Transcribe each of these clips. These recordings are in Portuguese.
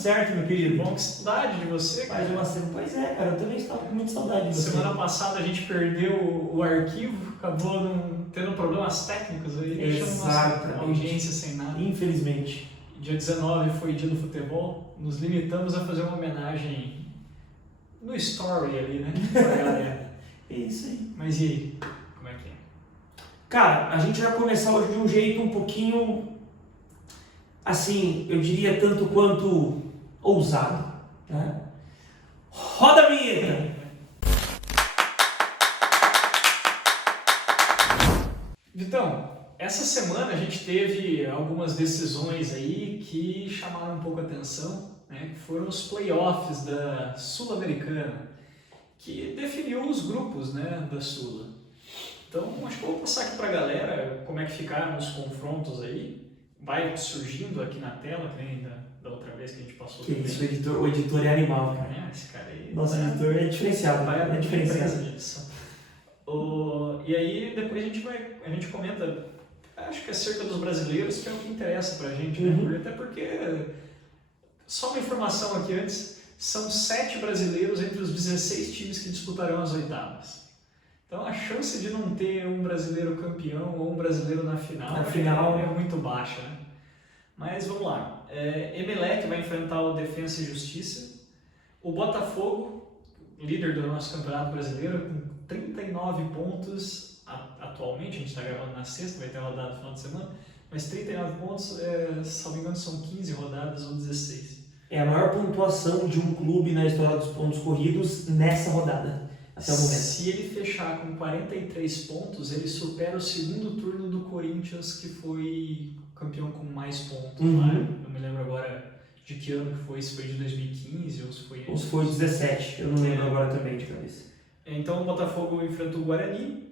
certo, meu querido. Bom, que saudade de você, cara. Faz uma semana. Pois é, cara, eu também estava com muita saudade de você. Semana passada a gente perdeu o arquivo, acabou tendo problemas técnicos aí, deixando nossa audiência sem nada. Infelizmente. Dia 19 foi dia do futebol, nos limitamos a fazer uma homenagem no story ali, né, pra galera. É isso aí. Mas e aí, como é que é? Cara, a gente vai começar hoje de um jeito um pouquinho, assim, eu diria tanto quanto ousado, né? Roda a vinheta! Vitão, essa semana a gente teve algumas decisões aí que chamaram um pouco a atenção, né? Que foram os playoffs da Sul-Americana, que definiu os grupos, né, da Sula. Então, acho que eu vou passar aqui para a galera como é que ficaram os confrontos aí. Vai surgindo aqui na tela, que nem da outra vez que a gente passou. Que isso, o editor é animal, cara. É, esse cara aí. Nosso editor é diferenciado, Vai é diferenciado. de edição. E aí, depois a gente comenta, acho que acerca dos brasileiros, que é o que interessa pra gente, né? Uhum. Até porque, só uma informação aqui antes, são 7 brasileiros entre os 16 times que disputarão as oitavas. Então a chance de não ter um brasileiro campeão ou um brasileiro na final é muito baixa, né? Mas vamos lá. Emelec vai enfrentar o Defensa e Justiça. O Botafogo, líder do nosso campeonato brasileiro, com 39 pontos atualmente. A gente está gravando na sexta, vai ter rodada no final de semana. Mas 39 pontos, se não me engano, são 15 rodadas ou 16. É a maior pontuação de um clube na história dos pontos corridos nessa rodada, até o momento. Se ele fechar com 43 pontos, ele supera o segundo turno do Corinthians, que foi campeão com mais pontos. Uhum. Né? Não me lembro agora de que ano que foi, se foi de 2015 ou se foi... Ou se foi 17, eu não lembro agora também de cabeça. Então o Botafogo enfrenta o Guarani.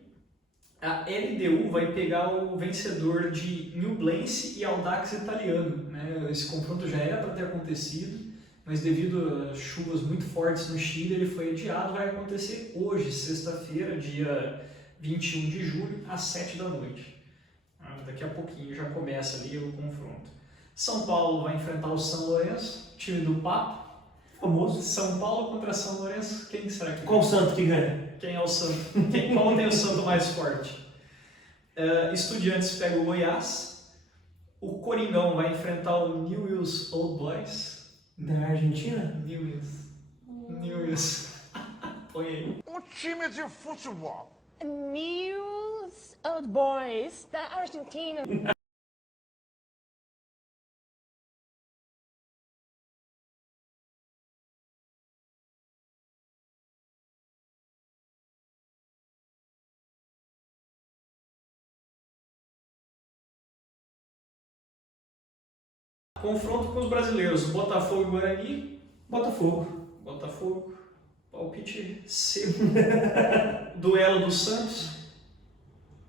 A LDU vai pegar o vencedor de Nublense e Audax Italiano, né? Esse confronto já era para ter acontecido, mas devido a chuvas muito fortes no Chile, ele foi adiado. Vai acontecer hoje, sexta-feira, dia 21 de julho, às 7 da noite. Daqui a pouquinho já começa ali o confronto. São Paulo vai enfrentar o São Lourenço, time do Papo. Famoso. São Paulo contra São Lourenço, quem será que Qual o santo que ganha? Quem é o santo? Qual tem o santo mais forte? Estudiantes pega o Goiás. O Coringão vai enfrentar o Newell's Old Boys. Da Argentina? Newell's. Põe aí. O time de futebol. Newell's Old Boys da Argentina. Confronto com os brasileiros. Botafogo e Guarani. Botafogo. Palpite seco. Duelo do Santos.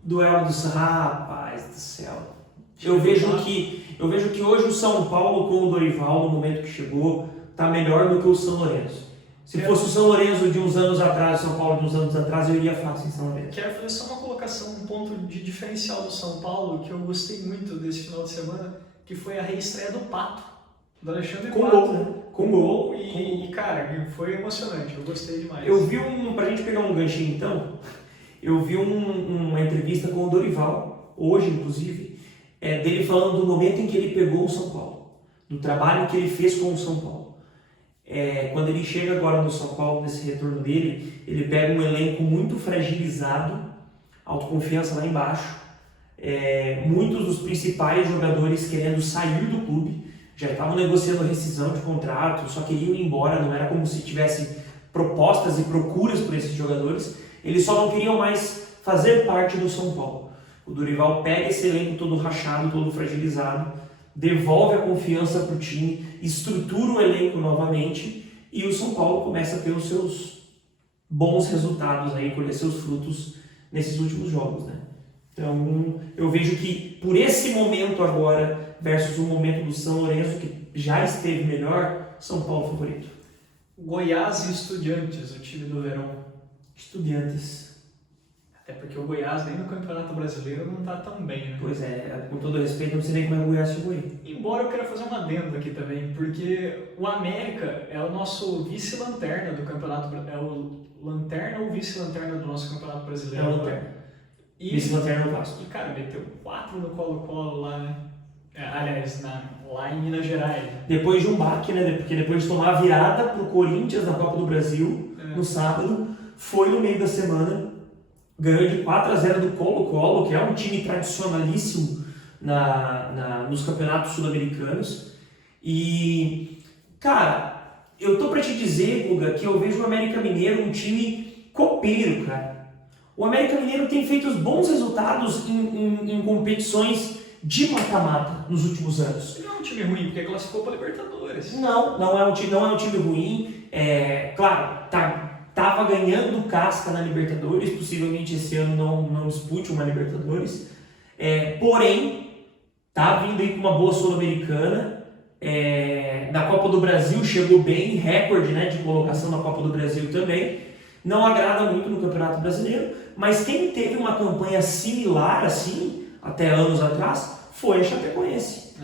Duelo dos... Rapaz do céu. Eu vejo que hoje o São Paulo, com o Dorival, no momento que chegou, está melhor do que o São Lourenço. Se fosse o São Lourenço de uns anos atrás, o São Paulo de uns anos atrás, eu iria fácil em São Lourenço. Quero fazer só uma colocação, um ponto de diferencial do São Paulo, que eu gostei muito desse final de semana, que foi a reestreia do Pato, do Alexandre Com Pato. gol, né? Com gol. E, cara, foi emocionante, eu gostei demais. Eu vi pra gente pegar um ganchinho então, eu vi uma entrevista com o Dorival, hoje inclusive, dele falando do momento em que ele pegou o São Paulo, do trabalho que ele fez com o São Paulo. Quando ele chega agora no São Paulo, nesse retorno dele, ele pega um elenco muito fragilizado, autoconfiança lá embaixo, muitos dos principais jogadores querendo sair do clube, já estavam negociando rescisão de contrato, só queriam ir embora, não era como se tivesse propostas e procuras por esses jogadores, eles só não queriam mais fazer parte do São Paulo. O Dorival pega esse elenco todo rachado, todo fragilizado, devolve a confiança para o time, estrutura o elenco novamente e o São Paulo começa a ter os seus bons resultados, aí, colher seus frutos nesses últimos jogos, né? Então, eu vejo que por esse momento agora versus o momento do São Lourenço, que já esteve melhor, São Paulo favorito. Goiás e Estudiantes, o time do Verão. Estudiantes. Até porque o Goiás nem no Campeonato Brasileiro não está tão bem, né? Pois é, com todo respeito, não sei nem como é que o Goiás chegou aí. Embora eu queira fazer um adendo aqui também, porque o América é o nosso vice-lanterna do Campeonato é o lanterna ou vice-lanterna do nosso Campeonato Brasileiro. É o lanterna. E, Vice-lanterna no Vasco. e cara, meteu 4 no Colo-Colo lá, né? Aliás, lá em Minas Gerais. Né? Depois de um baque, né? Porque depois de tomar a virada pro Corinthians na Copa do Brasil, no sábado, foi no meio da semana, ganhou de 4-0 do Colo-Colo, que é um time tradicionalíssimo nos campeonatos sul-americanos. E, cara, eu tô pra te dizer, Guga, que eu vejo o América Mineiro um time copeiro, cara. O América Mineiro tem feito bons resultados em competições de mata-mata nos últimos anos. Ele não é um time ruim, porque classificou para Libertadores. Não é um time ruim. Claro, tava ganhando casca na Libertadores, possivelmente esse ano não dispute uma Libertadores. Porém, tá vindo aí com uma boa Sul-Americana. Na Copa do Brasil chegou bem, recorde, né, de colocação na Copa do Brasil também. Não agrada muito no Campeonato Brasileiro, mas quem teve uma campanha similar assim, até anos atrás, foi a Chapecoense.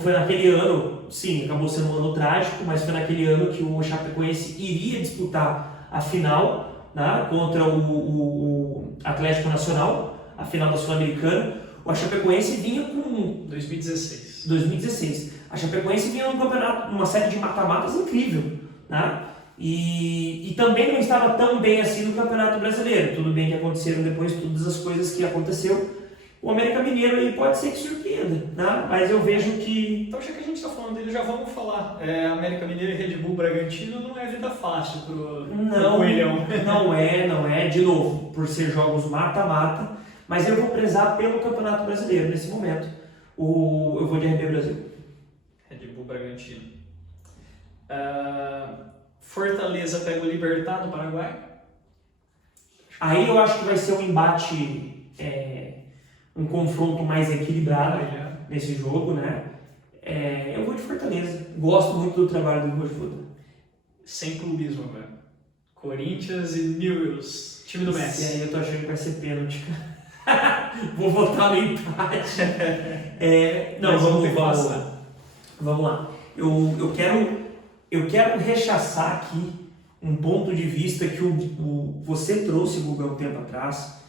Foi naquele ano, sim, acabou sendo um ano trágico, mas foi naquele ano que o Chapecoense iria disputar a final, né, contra o Atlético Nacional, a final da Sul-Americana. O Chapecoense vinha com 2016. A Chapecoense vinha num campeonato, numa série de mata-matas incrível, né? E também não estava tão bem assim no Campeonato Brasileiro. Tudo bem que aconteceram depois todas as coisas que aconteceu. O América Mineiro aí pode ser que surpreenda, né? Mas eu vejo que... Então, já que a gente está falando dele, já vamos falar. América Mineiro e Red Bull Bragantino não é vida fácil pro Coelhão. Não é. De novo, por ser jogos mata-mata. Mas eu vou prezar pelo Campeonato Brasileiro nesse momento. Eu vou de RB Brasil. Red Bull Bragantino. Fortaleza pega o Libertad do Paraguai. Aí eu acho que vai ser um embate, um confronto mais equilibrado nesse jogo, né? Eu vou de Fortaleza. Gosto muito do trabalho do Voivoda. Sem clubismo agora. Corinthians e Newell's, time do Messi. E aí eu tô achando que vai ser pênalti. Vou votar no empate. Vamos lá. Eu quero rechaçar aqui um ponto de vista que você trouxe, Guga, um tempo atrás,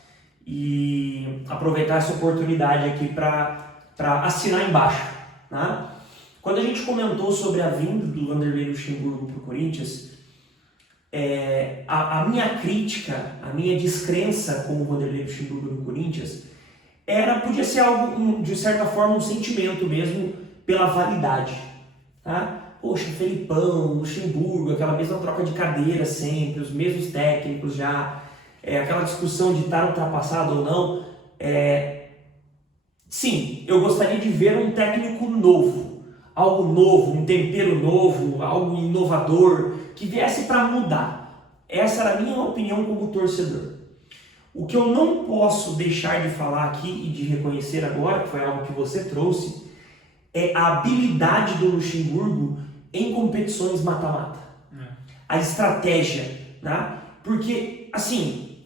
e aproveitar essa oportunidade aqui para assinar embaixo. Né? Quando a gente comentou sobre a vinda do Vanderlei Luxemburgo para o Corinthians, a minha crítica, a minha descrença com o Vanderlei Luxemburgo no Corinthians podia ser algo, de certa forma, um sentimento mesmo pela validade. Tá? Poxa, Felipão, Luxemburgo, aquela mesma troca de cadeira sempre, os mesmos técnicos já, aquela discussão de estar ultrapassado ou não. Sim, eu gostaria de ver um técnico novo, algo novo, um tempero novo, algo inovador, que viesse para mudar. Essa era a minha opinião como torcedor. O que eu não posso deixar de falar aqui e de reconhecer agora, que foi algo que você trouxe, é a habilidade do Luxemburgo em competições mata-mata. A estratégia, né? Porque, assim,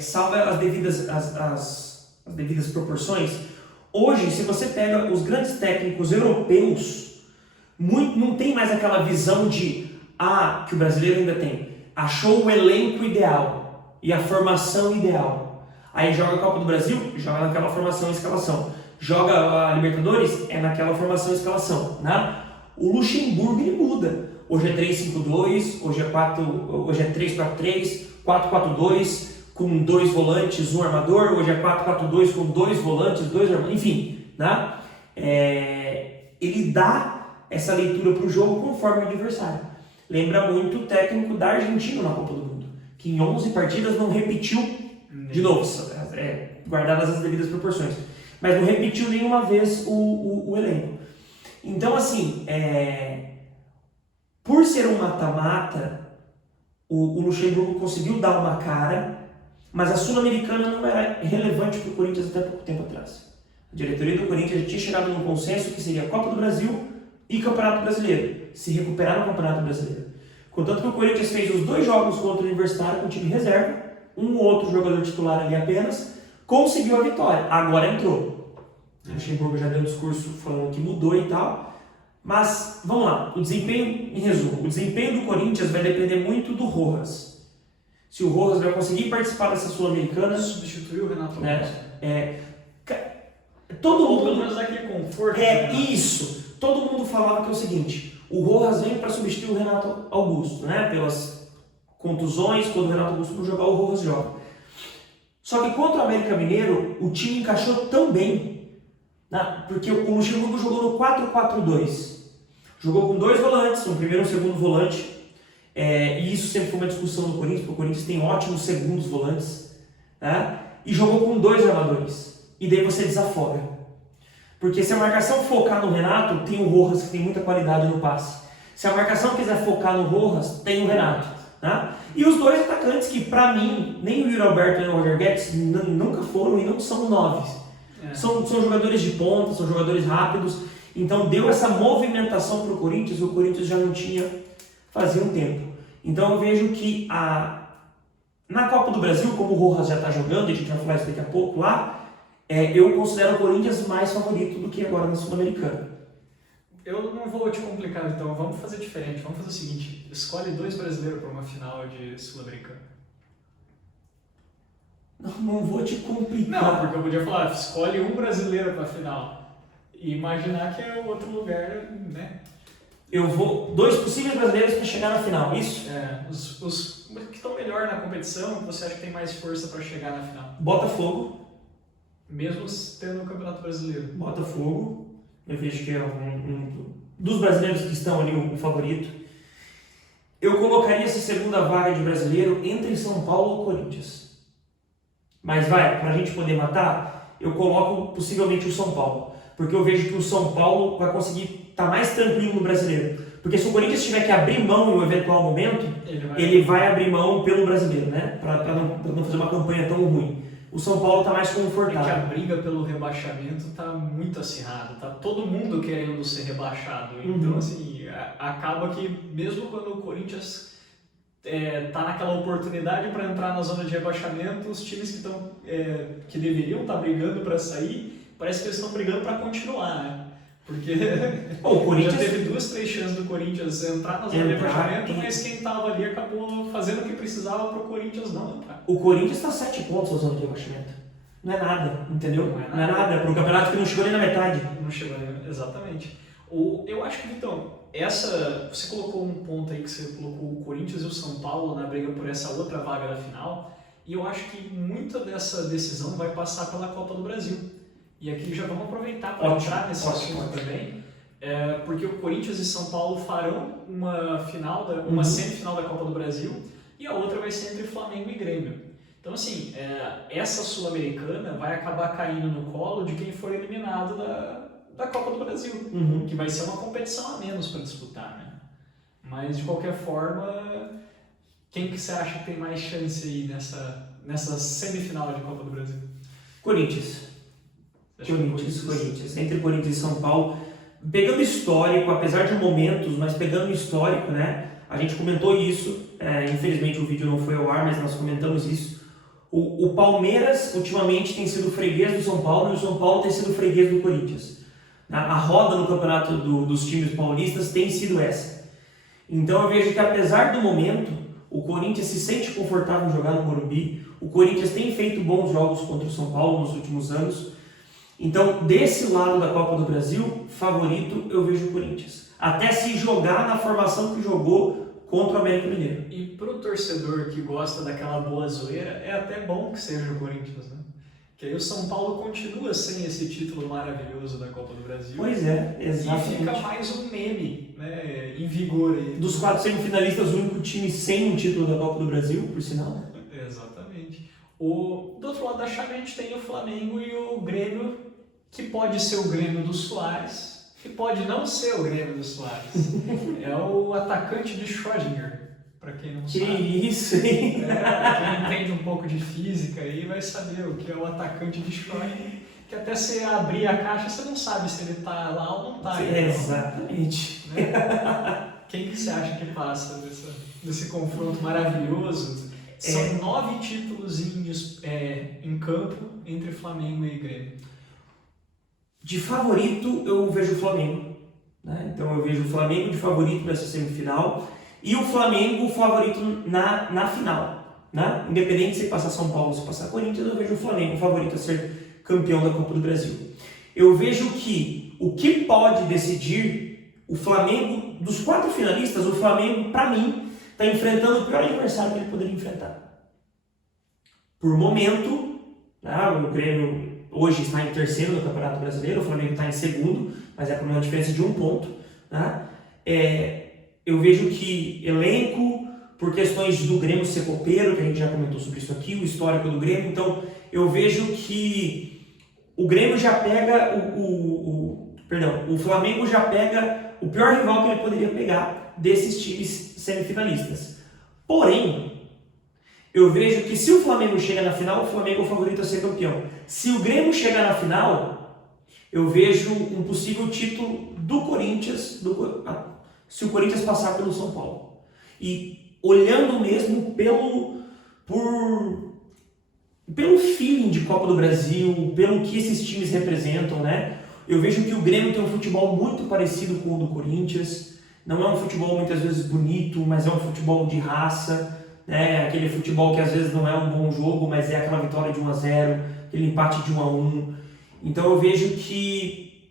salvo as devidas proporções, hoje, se você pega os grandes técnicos europeus, não tem mais aquela visão de, que o brasileiro ainda tem, achou o elenco ideal e a formação ideal. Aí joga a Copa do Brasil, joga naquela formação e escalação. Joga a Libertadores, naquela formação e escalação, né? O Luxemburgo, ele muda. Hoje é 3-5-2, hoje é 3-4-3, 4-4-2, com 2 volantes, 1 armador, hoje é 4-4-2 com 2 volantes, 2 armadores, enfim, né? Ele dá essa leitura para o jogo conforme o adversário. Lembra muito o técnico da Argentina na Copa do Mundo, que em 11 partidas não repetiu, de novo, guardadas as devidas proporções, mas não repetiu nenhuma vez o elenco. Então, assim, por ser um mata-mata, o Luxemburgo conseguiu dar uma cara, mas a Sul-Americana não era relevante para o Corinthians até pouco tempo atrás. A diretoria do Corinthians já tinha chegado num consenso que seria Copa do Brasil e Campeonato Brasileiro, se recuperar no Campeonato Brasileiro. Contanto que o Corinthians fez os 2 jogos contra o Universitário com o time reserva, um ou outro jogador titular ali apenas, conseguiu a vitória. Agora entrou. O Luxemburgo já deu um discurso falando que mudou e tal. Mas, vamos lá, o desempenho, em resumo, o desempenho do Corinthians vai depender muito do Rojas. Se o Rojas vai conseguir participar dessa Sul-Americana... Substituiu o Renato né, Augusto. todo Ou mundo... pelo menos daquele conforto. Isso! Todo mundo falava que é o seguinte, o Rojas vem para substituir o Renato Augusto, né? Pelas contusões, quando o Renato Augusto não jogar, o Rojas joga. Só que contra o América Mineiro, o time encaixou tão bem, né? Porque o Luxemburgo jogou no 4-4-2. Jogou com 2 volantes, um primeiro e um segundo volante. E isso sempre foi uma discussão no Corinthians, porque o Corinthians tem ótimos segundos volantes. Né? E jogou com 2 armadores. E daí você desafoga. Porque se a marcação focar no Renato, tem o Rojas que tem muita qualidade no passe. Se a marcação quiser focar no Rojas, tem o Renato. Né? E os 2 atacantes que, pra mim, nem o Yuri Alberto nem o Roger Guedes nunca foram e não são 9. São jogadores de ponta, são jogadores rápidos. Então deu essa movimentação para o Corinthians, o Corinthians já não tinha fazia um tempo. Então eu vejo que na Copa do Brasil, como o Rojas já está jogando, e a gente vai falar isso daqui a pouco lá, eu considero o Corinthians mais favorito do que agora na Sul-Americana. Eu não vou te complicar, então vamos fazer diferente. Vamos fazer o seguinte, escolhe 2 brasileiros para uma final de Sul-Americana. Não vou te complicar. Não, porque eu podia falar, escolhe um brasileiro para a final. E imaginar que é outro lugar, né? Eu vou 2 possíveis brasileiros para chegar na final, isso? Os que estão melhor na competição, que você acha que tem mais força para chegar na final. Botafogo. Mesmo tendo o Campeonato Brasileiro. Botafogo. Eu vejo que é um dos brasileiros que estão ali o favorito. Eu colocaria essa segunda vaga de brasileiro entre São Paulo e Corinthians. Mas pra gente poder matar, eu coloco possivelmente o São Paulo. Porque eu vejo que o São Paulo vai conseguir estar mais tranquilo no brasileiro. Porque se o Corinthians tiver que abrir mão em um eventual momento, ele vai abrir mão pelo brasileiro, né? Para não fazer uma campanha tão ruim. O São Paulo está mais confortável. É que a briga pelo rebaixamento está muito acirrada. Tá todo mundo querendo ser rebaixado. Então, assim, acaba que mesmo quando o Corinthians tá naquela oportunidade para entrar na zona de rebaixamento, os times que deveriam estar brigando para sair, parece que eles estão brigando para continuar, né? Porque o Corinthians já teve 2, 3 chances do Corinthians entrar na zona de rebaixamento, mas quem estava ali acabou fazendo o que precisava para o Corinthians não entrar. O Corinthians está 7 pontos na zona de rebaixamento. Não é nada, entendeu? Não é nada. Para um campeonato que não chegou nem na metade. Não chegou nem, exatamente. Eu acho que, Vitão, você colocou um ponto aí que você colocou o Corinthians e o São Paulo na briga por essa outra vaga da final, e eu acho que muita dessa decisão vai passar pela Copa do Brasil. E aqui já vamos aproveitar para entrar nesse assunto também, porque o Corinthians e São Paulo farão uma semifinal da Copa do Brasil e a outra vai ser entre Flamengo e Grêmio. Então, assim, essa Sul-Americana vai acabar caindo no colo de quem for eliminado da Copa do Brasil, que vai ser uma competição a menos para disputar, né? Mas, de qualquer forma, quem que você acha que tem mais chance aí nessa semifinal de Copa do Brasil? Corinthians. Entre Corinthians e São Paulo. Pegando histórico, apesar de momentos, mas pegando histórico, né? A gente comentou isso, infelizmente o vídeo não foi ao ar, mas nós comentamos isso. O Palmeiras, ultimamente, tem sido freguês do São Paulo e o São Paulo tem sido freguês do Corinthians. A roda no campeonato dos times paulistas tem sido essa. Então eu vejo que, apesar do momento, o Corinthians se sente confortável em jogar no Morumbi. O Corinthians tem feito bons jogos contra o São Paulo nos últimos anos. Então, desse lado da Copa do Brasil, favorito, eu vejo o Corinthians. Até se jogar na formação que jogou contra o América Mineiro. E para o torcedor que gosta daquela boa zoeira, é até bom que seja o Corinthians, né? Que aí o São Paulo continua sem esse título maravilhoso da Copa do Brasil. Pois é, exatamente. E fica mais um meme, né, em vigor aí. Dos 4 semifinalistas, o único time sem um título da Copa do Brasil, por sinal. Exatamente. Do outro lado da chave a gente tem o Flamengo e o Grêmio, que pode ser o Grêmio do Soares, que pode não ser o Grêmio do Soares. É o atacante de Schrödinger, para quem não sabe. Que isso, hein? Quem entende um pouco de física aí vai saber o que é o atacante de Schrödinger, que até você abrir a caixa você não sabe se ele está lá ou não está. Então, exatamente. Né? Quem que você acha que passa desse confronto maravilhoso São 9 títulos em campo entre Flamengo e Grêmio. De favorito, eu vejo o Flamengo. Né? Então, eu vejo o Flamengo de favorito nessa semifinal e o Flamengo favorito na final. Né? Independente se passar São Paulo ou se passar Corinthians, eu vejo o Flamengo favorito a ser campeão da Copa do Brasil. Eu vejo que o que pode decidir o Flamengo, dos 4 finalistas, o Flamengo, para mim, está enfrentando o pior adversário que ele poderia enfrentar. Por momento, né, o Grêmio hoje está em terceiro no Campeonato Brasileiro, o Flamengo está em segundo, mas é por uma diferença de 1 ponto. Né? Eu vejo que elenco, por questões do Grêmio ser copeiro, que a gente já comentou sobre isso aqui, o histórico do Grêmio, então eu vejo que o Grêmio já pega o Flamengo já pega o pior rival que ele poderia pegar desses times semifinalistas. Porém, eu vejo que se o Flamengo chega na final, o Flamengo é o favorito a ser campeão. Se o Grêmio chegar na final, eu vejo um possível título do Corinthians, se o Corinthians passar pelo São Paulo. E olhando mesmo pelo feeling de Copa do Brasil, pelo que esses times representam, né? Eu vejo que o Grêmio tem um futebol muito parecido com o do Corinthians. Não é um futebol muitas vezes bonito, mas é um futebol de raça, né? Aquele futebol que às vezes não é um bom jogo, mas é aquela vitória de 1-0, aquele empate de 1-1. Então eu vejo que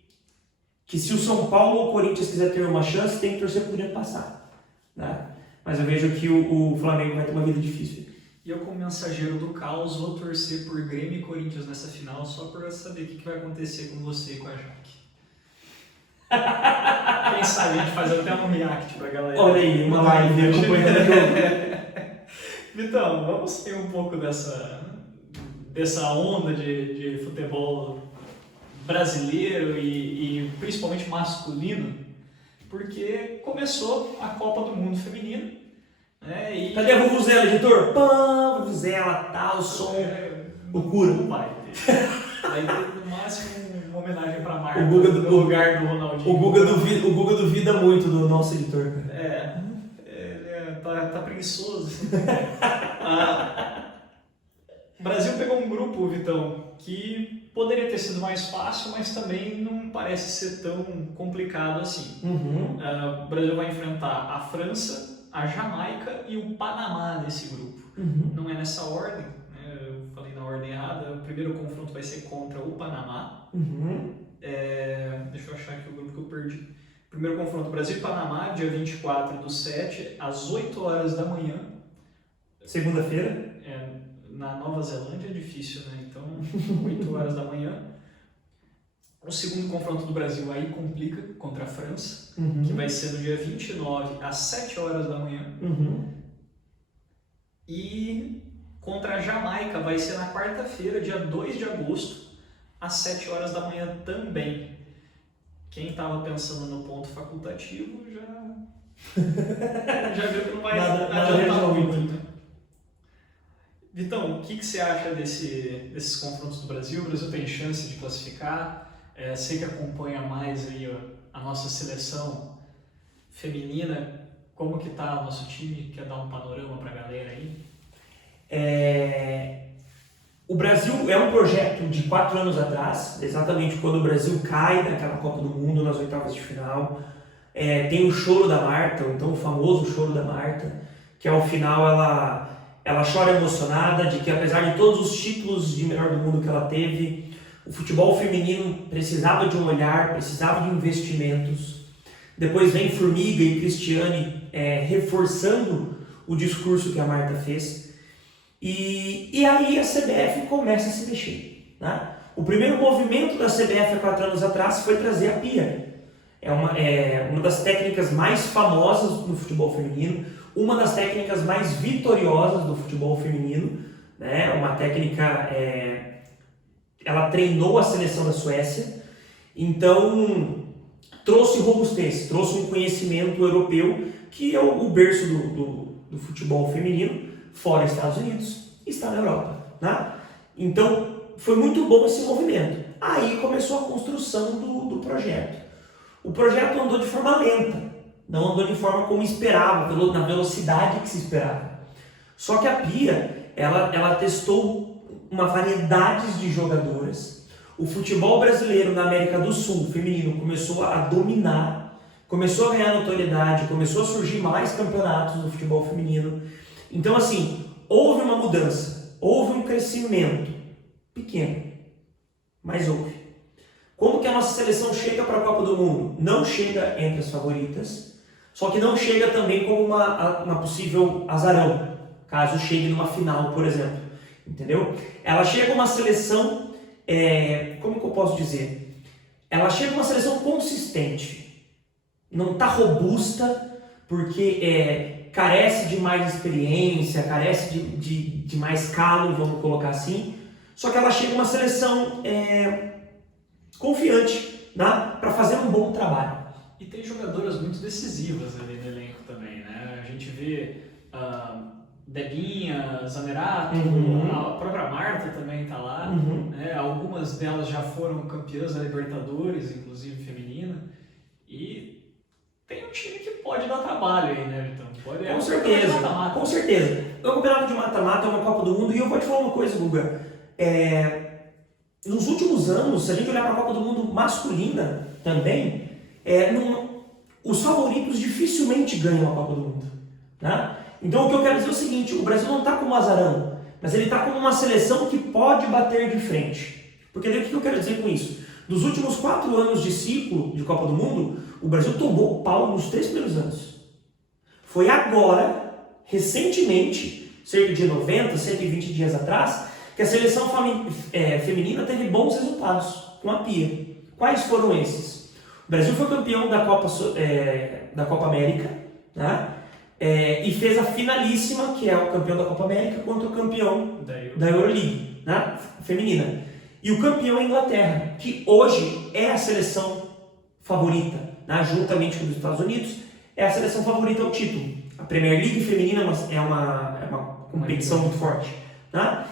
se o São Paulo ou o Corinthians quiser ter uma chance, tem que torcer para o Grêmio passar, né? Mas eu vejo que o Flamengo vai ter uma vida difícil. E eu, como mensageiro do caos, vou torcer por Grêmio e Corinthians nessa final, só para saber o que vai acontecer com você e com a Jaque. Quem sabe a gente faz até um react pra galera. Olha aí, uma live acompanhando o jogo. Então, vamos ter um pouco dessa onda de futebol brasileiro e principalmente masculino, porque começou a Copa do Mundo Feminino. Cadê a Vuvuzela, editor? Pã, Vuvuzela, tal, som, loucura. Vai ter. Aí tem no máximo uma homenagem pra Marta, o Guga no lugar do Ronaldinho. O Guga duvida muito do nosso editor, cara. Ele tá preguiçoso. O Brasil pegou um grupo, Vitão, que poderia ter sido mais fácil, mas também não parece ser tão complicado assim. O Brasil vai enfrentar a França, a Jamaica e o Panamá nesse grupo. Não é nessa ordem, né? Eu falei na ordem errada. O primeiro confronto vai ser contra o Panamá. Deixa eu achar aqui o grupo que eu perdi. Primeiro confronto Brasil e Panamá, dia 24/7, às 8 horas da manhã. Segunda-feira. Na Nova Zelândia é difícil, né? Então, 8 horas da manhã. O segundo confronto do Brasil aí complica contra a França, que vai ser no dia 29, às 7 horas da manhã. E contra a Jamaica vai ser na quarta-feira, dia 2 de agosto, às 7 horas da manhã também. Quem estava pensando no ponto facultativo já viu que não vai adiantar muito. Vitão, o que você acha desses confrontos do Brasil? O Brasil tem chance de classificar? Sei que acompanha mais aí a nossa seleção feminina. Como que tá o nosso time? Quer dar um panorama para a galera aí? O Brasil é um projeto de 4 anos atrás, exatamente quando o Brasil cai naquela Copa do Mundo, nas oitavas de final. Tem o choro da Marta, então o famoso choro da Marta, que ao final ela chora emocionada de que, apesar de todos os títulos de melhor do mundo que ela teve, o futebol feminino precisava de um olhar, precisava de investimentos. Depois vem Formiga e Cristiane reforçando o discurso que a Marta fez. E aí a CBF começa a se mexer. Né? O primeiro movimento da CBF há 4 anos atrás foi trazer a Pia. É uma das técnicas mais famosas no futebol feminino, uma das técnicas mais vitoriosas do futebol feminino, né? Uma técnica, ela treinou a seleção da Suécia, então trouxe robustez, trouxe um conhecimento europeu, que é o berço do futebol feminino, fora Estados Unidos, está na Europa. Né? Então foi muito bom esse movimento. Aí começou a construção do projeto. O projeto andou de forma lenta, não andou de forma como esperava, na velocidade que se esperava. Só que a Pia, ela testou uma variedade de jogadoras. O futebol brasileiro na América do Sul, feminino, começou a dominar, começou a ganhar notoriedade, começou a surgir mais campeonatos do futebol feminino. Então, assim, houve uma mudança, houve um crescimento pequeno, mas houve. Como que a nossa seleção chega para a Copa do Mundo? Não chega entre as favoritas, só que não chega também como uma possível azarão, caso chegue numa final, por exemplo. Entendeu? Ela chega uma seleção, como que eu posso dizer? Ela chega uma seleção consistente, não está robusta, porque carece de mais experiência, carece de mais calo, vamos colocar assim, só que ela chega uma seleção confiante, né, para fazer um bom trabalho. E tem jogadoras muito decisivas ali no elenco também, né? A gente vê Debinha, Zanerato, a própria Marta também está lá, né? Algumas delas já foram campeãs da Libertadores, inclusive feminina, e tem um time que pode dar trabalho aí, né, Vitão? Com certeza, com certeza. O campeonato de mata-mata é uma Copa do Mundo, e eu vou te falar uma coisa, Guga. Nos últimos anos, se a gente olhar para a Copa do Mundo masculina também, os favoritos dificilmente ganham a Copa do Mundo, né? Então o que eu quero dizer é o seguinte, o Brasil não está como azarão, mas ele está como uma seleção que pode bater de frente. Porque daí o que eu quero dizer com isso? Dos últimos 4 anos de ciclo de Copa do Mundo, o Brasil tomou pau nos 3 primeiros anos. Foi agora, recentemente, cerca de 90, 120 dias atrás, que a seleção feminina teve bons resultados com a Pia. Quais foram esses? O Brasil foi campeão da Copa América, né? E fez a finalíssima, que é o campeão da Copa América, contra o campeão da Euroleague, né? Feminina. E o campeão é a Inglaterra, que hoje é a seleção favorita, né? Juntamente com os Estados Unidos, é a seleção favorita ao título. A Premier League feminina é uma competição muito forte, né?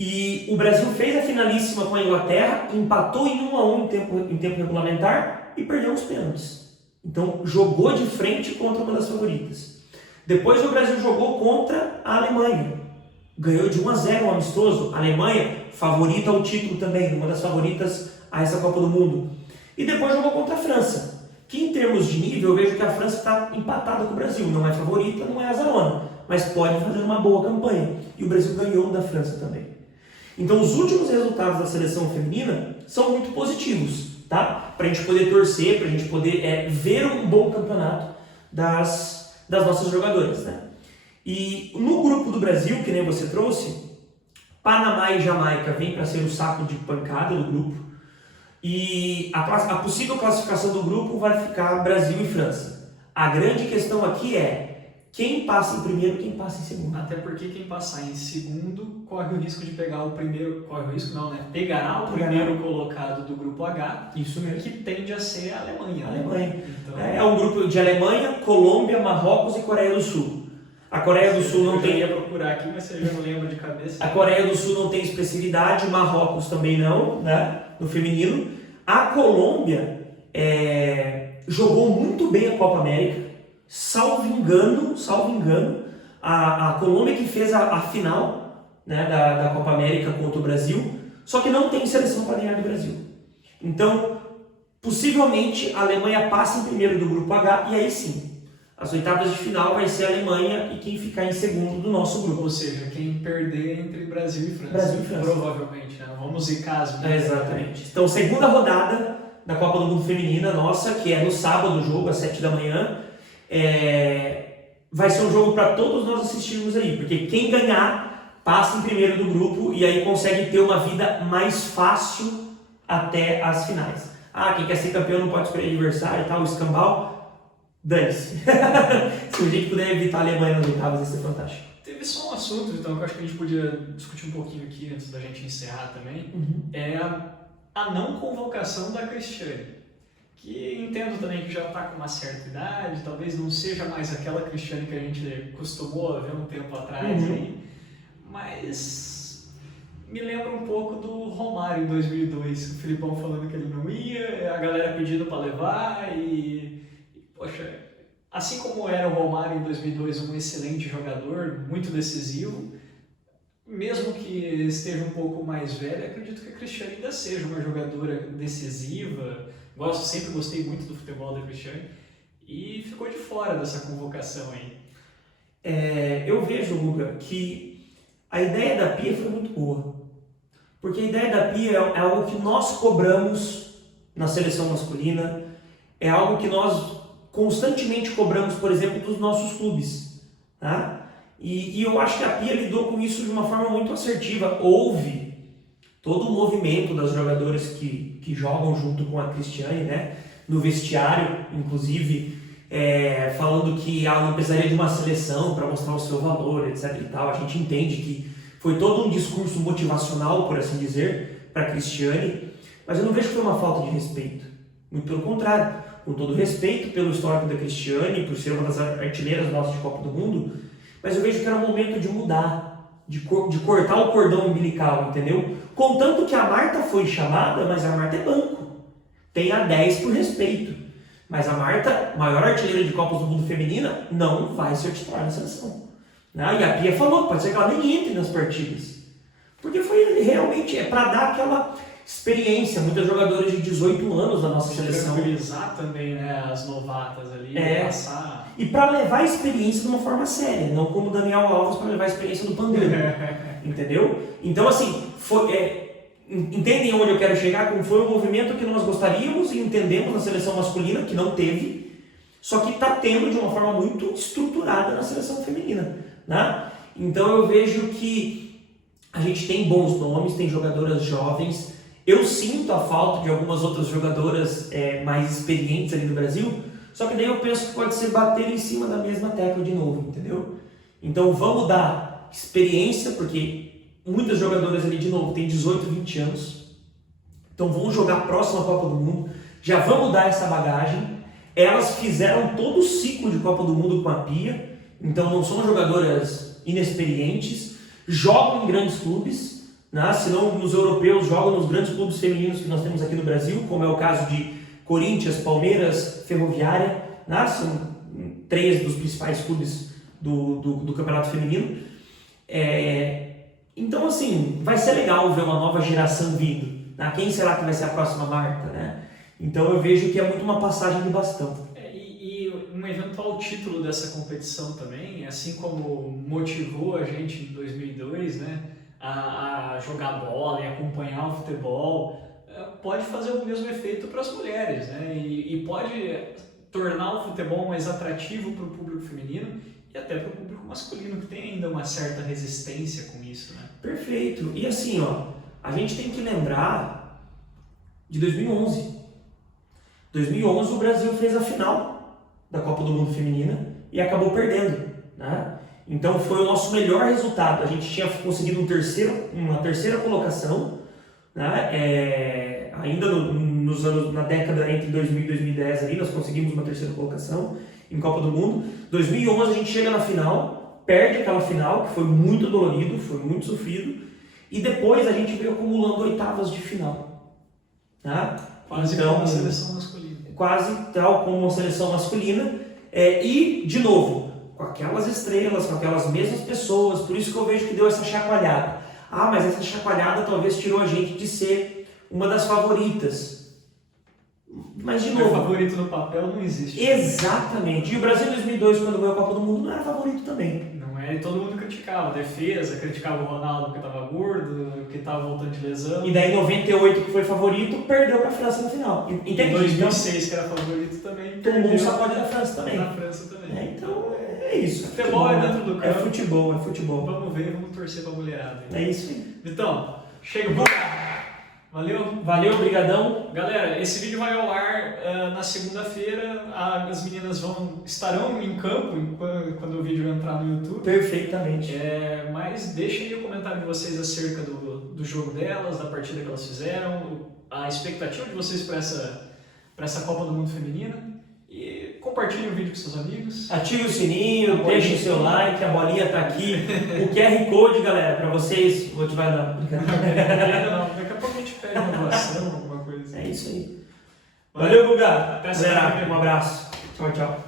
E o Brasil fez a finalíssima com a Inglaterra, empatou em 1-1 em tempo regulamentar e perdeu os pênaltis. Então jogou de frente contra uma das favoritas. Depois o Brasil jogou contra a Alemanha. Ganhou de 1-0 um amistoso. A Alemanha, favorita ao título também, uma das favoritas a essa Copa do Mundo. E depois jogou contra a França, que em termos de nível eu vejo que a França está empatada com o Brasil. Não é favorita, não é azarona, mas pode fazer uma boa campanha. E o Brasil ganhou da França também. Então os últimos resultados da seleção feminina são muito positivos, tá? Para a gente poder torcer, para a gente poder ver um bom campeonato das nossas jogadoras, né? E no grupo do Brasil, que nem você trouxe, Panamá e Jamaica vêm para ser o saco de pancada do grupo. E a possível classificação do grupo vai ficar Brasil e França. A grande questão aqui é quem passa em primeiro e quem passa em segundo. Até porque quem passar em segundo corre o risco de pegar o primeiro... Corre o risco não, né? Pegará o primeiro colocado do grupo H, Isso mesmo. que tende a ser a Alemanha. A Alemanha. Então, É um grupo de Alemanha, Colômbia, Marrocos e Coreia do Sul. A Coreia do Sul não tem... Eu ia procurar aqui, mas você já não lembra de cabeça. A Coreia do Sul não tem expressividade, Marrocos também não, né? No feminino. A Colômbia jogou muito bem a Copa América. Salvo engano, a Colômbia que fez a final, né, da Copa América contra o Brasil, só que não tem seleção para ganhar do Brasil. Então, possivelmente a Alemanha passa em primeiro do grupo H e aí sim, as oitavas de final vai ser a Alemanha e quem ficar em segundo do nosso grupo. Ou seja, quem perder entre Brasil e França. Brasil e França. Provavelmente, né? Não vamos zicar as meninas. Exatamente. Então, segunda rodada da Copa do Mundo Feminina nossa, que é no sábado o jogo, às 7 da manhã. Vai ser um jogo para todos nós assistirmos aí, porque quem ganhar passa em primeiro do grupo e aí consegue ter uma vida mais fácil até as finais. Quem quer ser campeão não pode escolher adversário e tal, o escambau, dane-se. Se a gente puder evitar a Alemanha nas oitavas, isso é fantástico. Teve só um assunto, então, que eu acho que a gente podia discutir um pouquinho aqui antes da gente encerrar também, é a não convocação da Cristiane. Que entendo também que já está com uma certa idade, talvez não seja mais aquela Cristiane que a gente costumou ver um tempo atrás, aí, mas me lembra um pouco do Romário em 2002, o Filipão falando que ele não ia, a galera pedindo para levar e poxa, assim como era o Romário em 2002, um excelente jogador, muito decisivo, mesmo que esteja um pouco mais velha, acredito que a Cristiane ainda seja uma jogadora decisiva. Sempre gostei muito do futebol da Cristiane e ficou de fora dessa convocação aí. Eu vejo, Guga, que a ideia da Pia foi muito boa. Porque a ideia da Pia é algo que nós cobramos na seleção masculina, é algo que nós constantemente cobramos, por exemplo, dos nossos clubes. Tá? E eu acho que a Pia lidou com isso de uma forma muito assertiva. Houve todo o movimento das jogadoras que jogam junto com a Cristiane, né? No vestiário, inclusive, falando que ela não precisaria de uma seleção para mostrar o seu valor, etc. e tal. A gente entende que foi todo um discurso motivacional, por assim dizer, para a Cristiane, mas eu não vejo que foi uma falta de respeito. Muito pelo contrário, com todo respeito pelo histórico da Cristiane, por ser uma das artilheiras nossas de Copa do Mundo, mas eu vejo que era um momento de mudar, de cortar o cordão umbilical, entendeu? Contanto que a Marta foi chamada, mas a Marta é banco. Tem a 10 por respeito. Mas a Marta, maior artilheira de Copas do Mundo feminina, não vai ser titular na seleção. E a Pia falou que pode ser que ela nem entre nas partidas. Porque foi realmente para dar aquela experiência. Muitas jogadoras de 18 anos da nossa seleção. Tranquilizar também, né, as novatas ali, passar. E para levar a experiência de uma forma séria, não como o Daniel Alves para levar a experiência do pandeiro. Entendeu? Então, assim, entendem onde eu quero chegar? Como foi o movimento que nós gostaríamos e entendemos na seleção masculina, que não teve, só que está tendo de uma forma muito estruturada na seleção feminina. Né? Então eu vejo que a gente tem bons nomes, tem jogadoras jovens. Eu sinto a falta de algumas outras jogadoras mais experientes ali no Brasil, só que daí eu penso que pode ser bater em cima da mesma tecla de novo, entendeu? Então vamos dar experiência, porque muitas jogadoras ali de novo têm 18, 20 anos, então vão jogar próximo à Copa do Mundo, já vamos dar essa bagagem. Elas fizeram todo o ciclo de Copa do Mundo com a Pia, então não são jogadoras inexperientes, jogam em grandes clubes, né? Se não nos europeus, jogam nos grandes clubes femininos que nós temos aqui no Brasil, como é o caso de Corinthians, Palmeiras, Ferroviária, né? São 3 dos principais clubes do campeonato feminino. Então, assim, vai ser legal ver uma nova geração vindo. Né? Quem será que vai ser a próxima Marta? Né? Então eu vejo que é muito uma passagem de bastão. E um eventual título dessa competição também, assim como motivou a gente em 2002, né, a jogar bola e acompanhar o futebol, pode fazer o mesmo efeito para as mulheres, né, e pode tornar o futebol mais atrativo para o público feminino e até para o público masculino, que tem ainda uma certa resistência com isso. Né? Perfeito. E assim, a gente tem que lembrar de 2011. 2011 o Brasil fez a final da Copa do Mundo Feminina e acabou perdendo, né? Então foi o nosso melhor resultado. A gente tinha conseguido uma terceira colocação, né? Ainda na década entre 2000 e 2010 ali, nós conseguimos uma terceira colocação em Copa do Mundo. 2011 a gente chega na final, perde aquela final, que foi muito dolorido, foi muito sofrido, e depois a gente veio acumulando oitavas de final, né? Quase então, como a seleção masculina. Quase tal como uma seleção masculina. E, de novo, com aquelas estrelas, com aquelas mesmas pessoas. Por isso que eu vejo que deu essa chacoalhada. Mas essa chacoalhada talvez tirou a gente de ser uma das favoritas. Mas, de novo... O favorito no papel não existe. Exatamente. E o Brasil em 2002, quando ganhou a Copa do Mundo, não era favorito também. E todo mundo criticava a defesa, criticava o Ronaldo que estava gordo, que estava voltando de lesão. E daí em 98, que foi favorito, perdeu para a França na final. Entende? Em 2006, que era favorito também, todo mundo sacode da França também. Na França também. Então é isso. Futebol é dentro do campo. É futebol. Vamos ver, vamos torcer para a mulherada. É isso aí. Vitão, chega. Valeu, brigadão. Galera, esse vídeo vai ao ar na segunda-feira. As meninas estarão em campo quando o vídeo entrar no YouTube. Perfeitamente. Mas deixem aí o comentário de vocês acerca do jogo delas, da partida que elas fizeram, a expectativa de vocês para essa Copa do Mundo Feminina. E compartilhem o vídeo com seus amigos. Ative o sininho, deixe o seu like, a bolinha tá aqui. O QR Code, galera, para vocês motivar na brincadeira. Não, daqui a pouco a gente pede uma doação, alguma coisa assim. É isso aí. Valeu, Guga. Até semana que vem. Um abraço. Tchau, tchau.